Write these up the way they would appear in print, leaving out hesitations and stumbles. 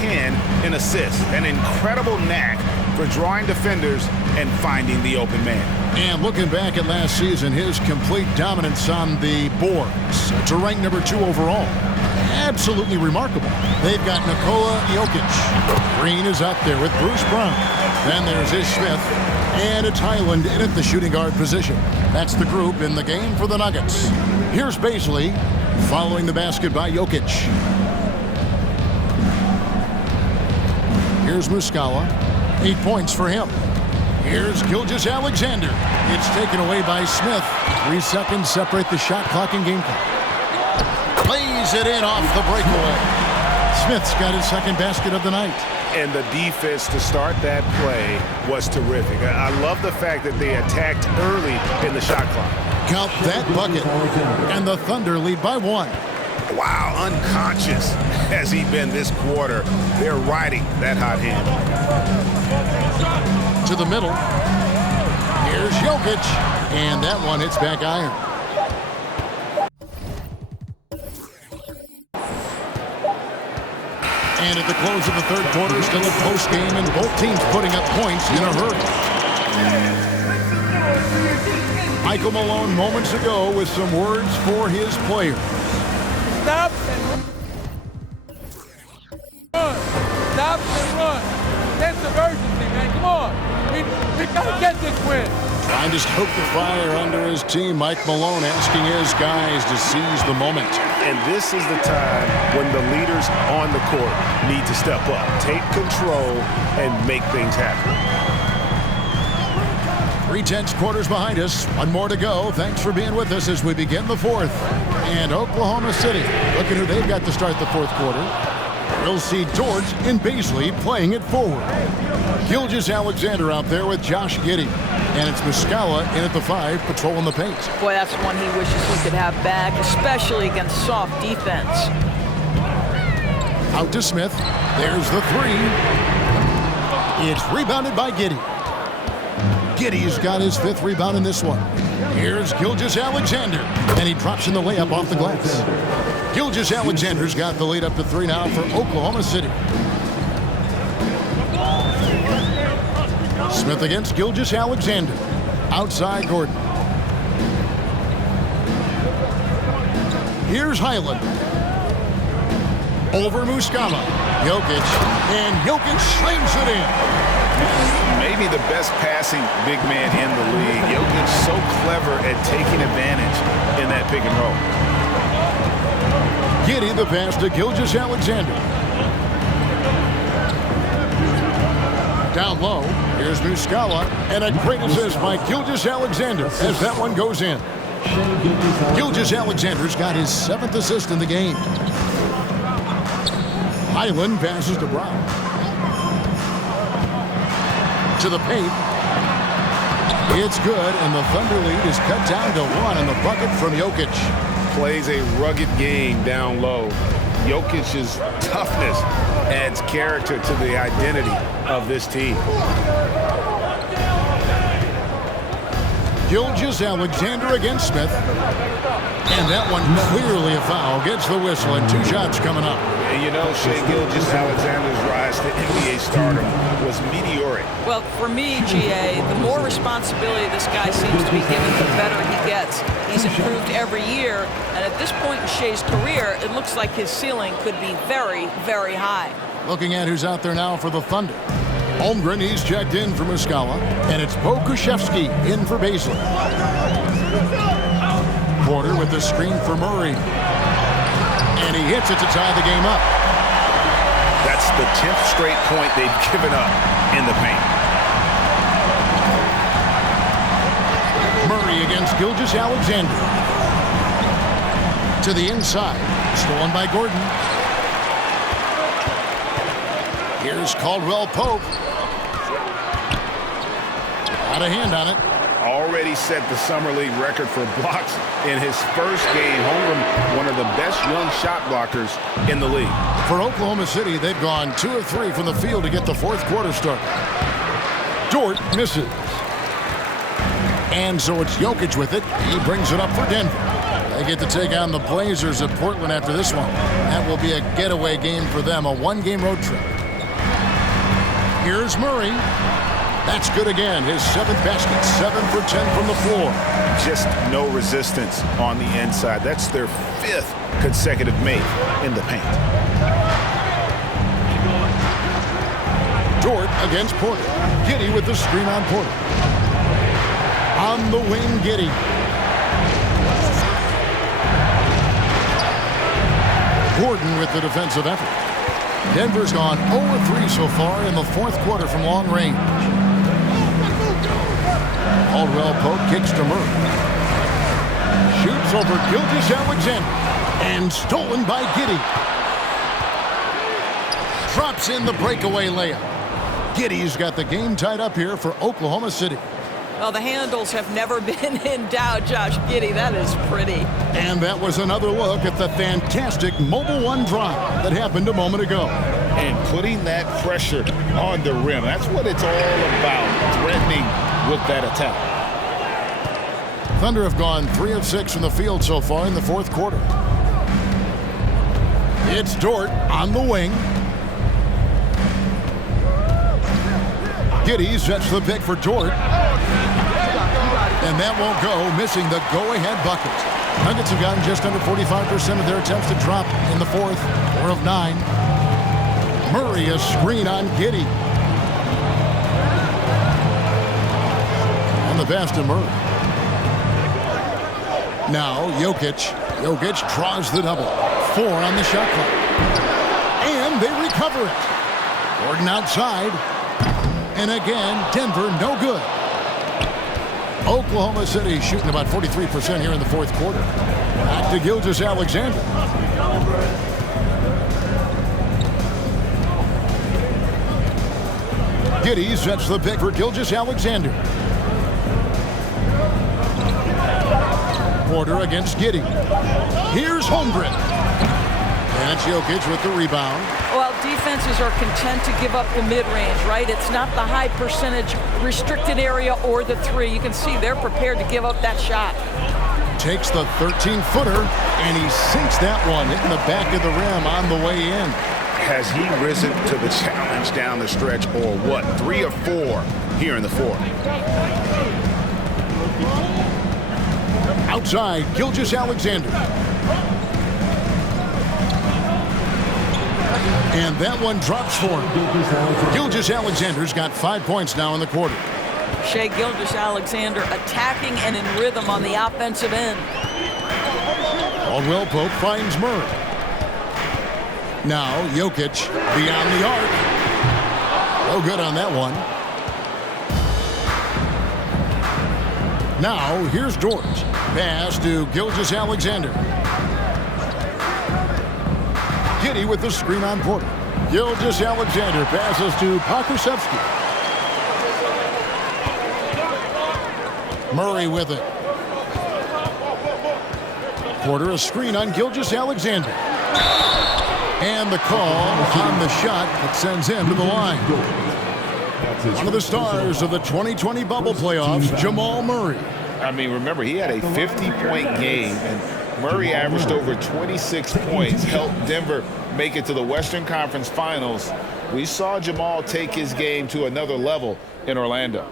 10 in assists. An incredible knack for drawing defenders and finding the open man. And looking back at last season, his complete dominance on the boards to rank number 2 overall. Absolutely remarkable. They've got Nikola Jokic. Green is up there with Bruce Brown. Then there's Ish Smith. And it's Highland in at the shooting guard position. That's the group in the game for the Nuggets. Here's Baisley following the basket by Jokic. Here's Muscala. 8 points for him. Here's Gilgeous-Alexander. It's taken away by Smith. 3 seconds separate the shot clock and game clock. Plays it in off the breakaway. Smith's got his second basket of the night. And the defense to start that play was terrific. I love the fact that they attacked early in the shot clock. Count that bucket. And the Thunder lead by 1. Wow, unconscious has he been this quarter. They're riding that hot hand. To the middle. Here's Jokic. And that one hits back iron. And at the close of the third quarter, still a close game, and both teams putting up points in a hurry. Michael Malone moments ago with some words for his players. Stop and run. Stop and run. Sense of urgency, man. Come on. We got to get this win. Trying to stoke the fire under his team. Mike Malone asking his guys to seize the moment. And this is the time when the leaders on the court need to step up, take control, and make things happen. 3/10 quarters behind us. 1 more to go. Thanks for being with us as we begin the 4th. And Oklahoma City, look at who they've got to start the 4th quarter. We'll see George and Baisley playing it forward. Gilgeous-Alexander out there with Josh Giddey. And it's Muscala in at the 5, patrolling the paint. Boy, that's one he wishes he could have back, especially against soft defense. Out to Smith. There's the 3. It's rebounded by Giddey. Giddey's got his 5th rebound in this one. Here's Gilgeous-Alexander. And he drops in the layup off the glass. Gilgeous-Alexander's got the lead up to 3 now for Oklahoma City. Smith against Gilgeous-Alexander. Outside Gordon. Here's Highland. Over Muscala. Jokic. And Jokic slams it in. Maybe the best passing big man in the league. Jokic so clever at taking advantage in that pick and roll. Giddey the pass to Gilgeous-Alexander. Down low, here's Muscala, and a great assist by Gilgeous-Alexander as that one goes in. Gilgeous-Alexander's got his 7th assist in the game. Highland passes to Brown. To the paint. It's good, and the Thunder lead is cut down to 1 on the bucket from Jokic. Plays a rugged game down low. Jokic's toughness adds character to the identity of this team. Gilgeous-Alexander against Smith. And that one clearly a foul. Gets the whistle, and 2 shots coming up. And you know, Shai Gilgeous-Alexander's rise to NBA stardom was meteoric. Well, for me, GA, the more responsibility this guy seems to be given, the better he gets. He's improved every year, and at this point in Shai's career, it looks like his ceiling could be very, very high. Looking at who's out there now for the Thunder. Holmgren, he's checked in for Muscala, and it's Pokusevski in for Baisley. Porter with the screen for Murray. And he hits it to tie the game up. That's the 10th straight point they've given up in the paint. Murray against Gilgeous-Alexander. To the inside. Stolen by Gordon. Here's Caldwell Pope. Got a hand on it. Already set the Summer League record for blocks in his first game. Holmgren, one of the best young shot blockers in the league. For Oklahoma City, they've gone 2 of 3 from the field to get the 4th quarter started. Dort misses. And so it's Jokic with it. He brings it up for Denver. They get to take on the Blazers of Portland after this one. That will be a getaway game for them, a one-game road trip. Here's Murray. That's good again. His 7th basket, 7 for 10 from the floor. Just no resistance on the inside. That's their 5th consecutive make in the paint. Dort against Porter. Giddey with the screen on Porter. On the wing, Giddey. Gordon with the defensive effort. Denver's gone 0-3 so far in the 4th quarter from long range. Caldwell Pope kicks to Murray. Shoots over Gilgeous-Alexander. And stolen by Giddey. Drops in the breakaway layup. Giddey's got the game tied up here for Oklahoma City. Well, the handles have never been in doubt, Josh Giddey. That is pretty. And that was another look at the fantastic Mobile One drive that happened a moment ago. And putting that pressure on the rim. That's what it's all about, threatening with that attack. Thunder have gone 3 of 6 from the field so far in the 4th quarter. It's Dort on the wing. Giddey sets the pick for Dort. And that won't go, missing the go-ahead bucket. Nuggets have gotten just under 45% of their attempts to drop in the 4th, 4 of 9. Murray a screen on Giddey. And the pass to Murray. Now Jokic. Jokic draws the double. 4 on the shot clock. And they recover it. Gordon outside. And again, Denver no good. Oklahoma City shooting about 43% here in the 4th quarter. Back to Gilgeous-Alexander. Giddey sets the pick for Gilgeous-Alexander. Porter against Giddey. Here's Holmgren. And it's Jokic with the rebound. Well, defenses are content to give up the mid-range, right? It's not the high percentage restricted area or the 3. You can see they're prepared to give up that shot. Takes the 13-footer, and he sinks that one, hitting the back of the rim on the way in. Has he risen to the challenge down the stretch, or what? 3 of 4 here in the 4th. Outside, Gilgeous-Alexander. And that one drops for him. Gilgeous-Alexander's got 5 points now in the quarter. Shai Gilgeous-Alexander attacking and in rhythm on the offensive end. Caldwell Pope finds Murray. Now Jokic beyond the arc. No good on that one. Now here's Dort. Pass to Gilgeous-Alexander. Giddey with the screen on Porter. Gilgeous-Alexander passes to Pokusevski. Murray with it. Porter a screen on Gilgeous-Alexander. And the call on the shot that sends him to the line. One of the stars of the 2020 bubble playoffs, Jamal Murray. I mean, remember, he had a 50-point game, and Murray averaged over 26 points, helped Denver make it to the Western Conference Finals. We saw Jamal take his game to another level in Orlando.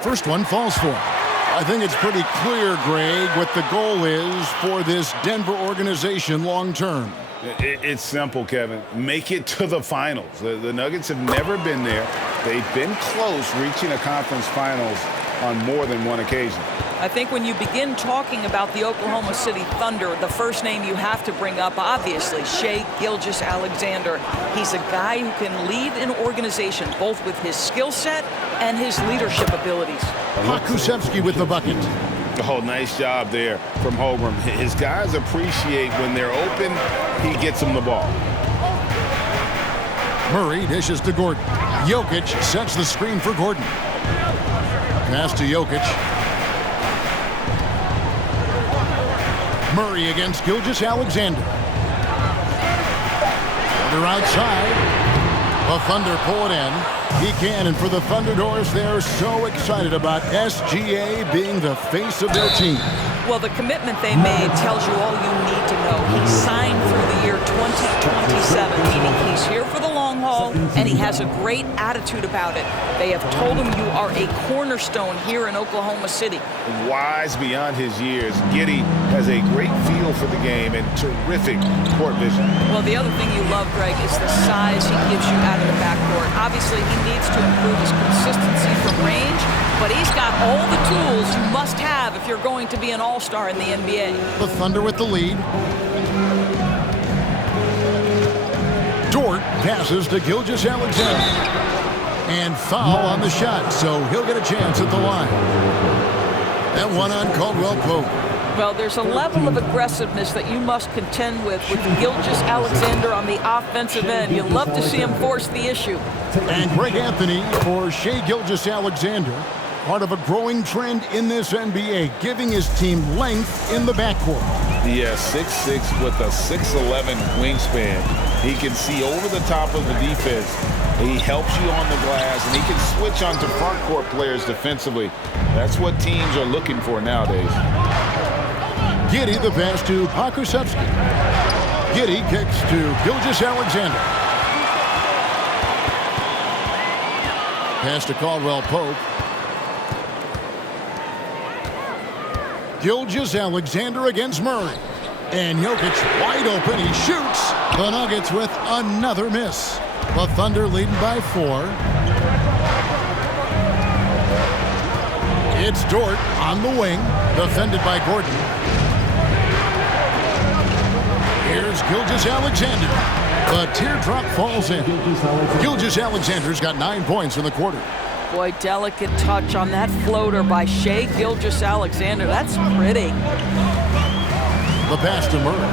First one falls for him. I think it's pretty clear, Greg, what the goal is for this Denver organization long term. It's simple, Kevin. Make it to the finals. The Nuggets have never been there. They've been close reaching a conference finals on more than one occasion. I think when you begin talking about the Oklahoma City Thunder, the first name you have to bring up, obviously, Shai Gilgeous-Alexander. He's a guy who can lead an organization both with his skill set and his leadership abilities. Pokusevski with the bucket. Oh, nice job there from Holmgren. His guys appreciate when they're open, he gets them the ball. Murray dishes to Gordon. Jokic sets the screen for Gordon. Pass to Jokic. Murray against Gilgeous-Alexander. They're outside. The Thunder pull it in. He can, and for the Thunderbirds, they're so excited about SGA being the face of their team. Well, the commitment they made tells you all you need to know. He signed through the year 2027, meaning he's here for the long haul, and he has a great attitude about it. They have told him you are a cornerstone here in Oklahoma City. Wise beyond his years, Giddey has a great feel for the game and terrific court vision. Well, the other thing you love, Greg, is the size he gives you out of the backcourt. Obviously, he needs to improve his consistency from range, but he's got all the tools you must have if you're going to be an all-star in the NBA. The Thunder with the lead. Dort passes to Gilgeous-Alexander. And foul on the shot, so he'll get a chance at the line. That one on Caldwell Pope. Well, there's a level of aggressiveness that you must contend with Gilgeous-Alexander on the offensive end. You'll love to see him force the issue. And Greg Anthony for Shai Gilgeous-Alexander, part of a growing trend in this NBA, giving his team length in the backcourt. Yes, 6'6" with a 6'11" wingspan. He can see over the top of the defense. He helps you on the glass, and he can switch onto front court players defensively. That's what teams are looking for nowadays. Giddey the pass to Pokusevski. Giddey kicks to Gilgeous-Alexander. Pass to Caldwell Pope. Gilgeous-Alexander against Murray. And Jokic wide open. He shoots. The Nuggets with another miss. The Thunder leading by 4. It's Dort on the wing, defended by Gordon. Here's Gilgeous-Alexander. The teardrop falls in. Gilgeous-Alexander's got 9 points in the quarter. Boy, delicate touch on that floater by Shai Gilgeous-Alexander. That's pretty. The pass to Murray.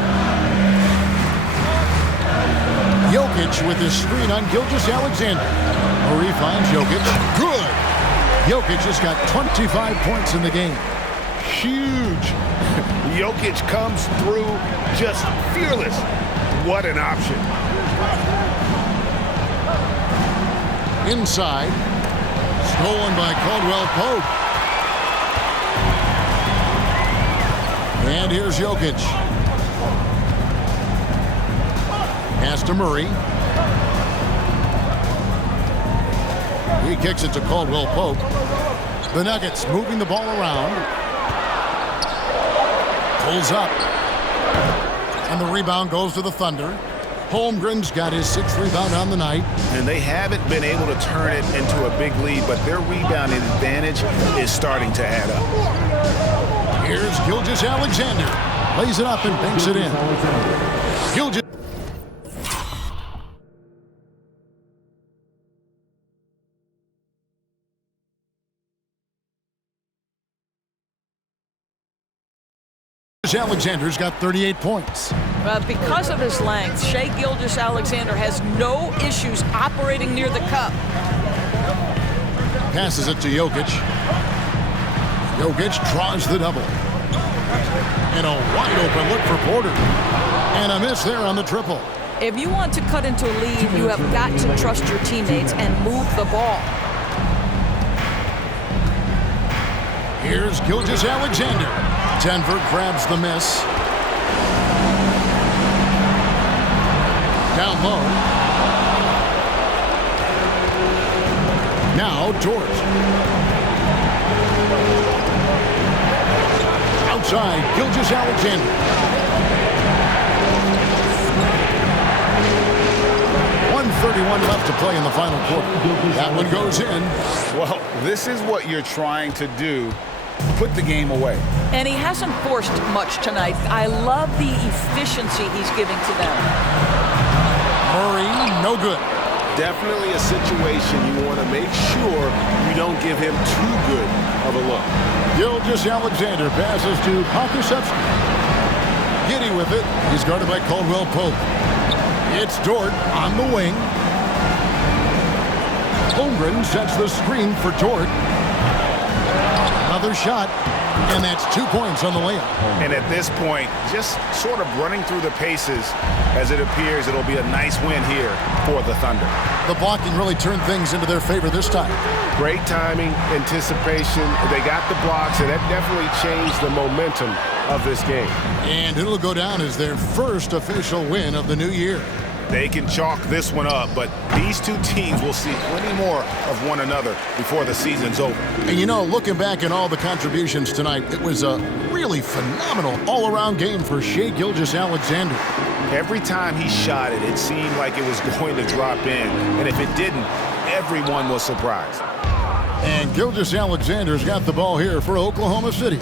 Jokic with his screen on Gilgeous-Alexander. Murray finds Jokic. Good. Jokic has got 25 points in the game. Huge. Jokic comes through just fearless. What an option. Inside. Stolen by Caldwell Pope. And here's Jokic. Pass to Murray. He kicks it to Caldwell Pope. The Nuggets moving the ball around. Pulls up. And the rebound goes to the Thunder. Holmgren's got his 6th rebound on the night. And they haven't been able to turn it into a big lead, but their rebounding advantage is starting to add up. Here's Gilgeous-Alexander. Lays it up and banks it in. Gilgeous. Alexander's got 38 points. Because of his length, Shai Gilgeous-Alexander has no issues operating near the cup. Passes it to Jokic. Jokic draws the double. And a wide open look for Porter. And a miss there on the triple. If you want to cut into a lead, you have got to trust your teammates and move the ball. Here's Gilgeous-Alexander. Denver grabs the miss. Down low. Now Dort. Outside, Gilgeous-Alexander. .131 left to play in the final quarter. That one goes in. Well, this is what you're trying to do. Put the game away. And he hasn't forced much tonight. I love the efficiency he's giving to them. Murray, no good. Definitely a situation you want to make sure you don't give him too good of a look. Gilgeous-Alexander passes to Pokusevski. Giddey with it. He's guarded by Caldwell Pope. It's Dort on the wing. Holmgren sets the screen for Dort. Another shot. And that's 2 points on the layup. And at this point, just sort of running through the paces as it appears it'll be a nice win here for the Thunder. The blocking really turned things into their favor this time. Great timing, anticipation. They got the blocks, and that definitely changed the momentum of this game. And it'll go down as their first official win of the new year. They can chalk this one up, but these two teams will see plenty more of one another before the season's over. And you know, looking back at all the contributions tonight, it was a really phenomenal all-around game for Shai Gilgeous-Alexander. Every time he shot it, it seemed like it was going to drop in. And if it didn't, everyone was surprised. And Gilgeous-Alexander's got the ball here for Oklahoma City.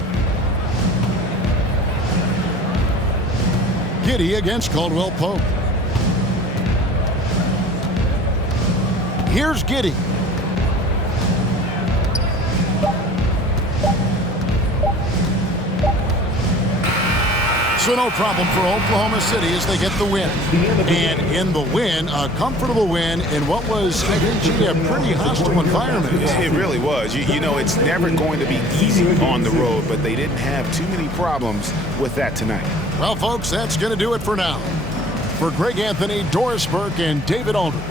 Giddey against Caldwell Pope. Here's Giddey. So no problem for Oklahoma City as they get the win. And in the win, a comfortable win in what was, I think, a pretty hostile environment. It really was. You know, it's never going to be easy on the road, but they didn't have too many problems with that tonight. Well, folks, that's going to do it for now. For Greg Anthony, Doris Burke, and David Aldridge,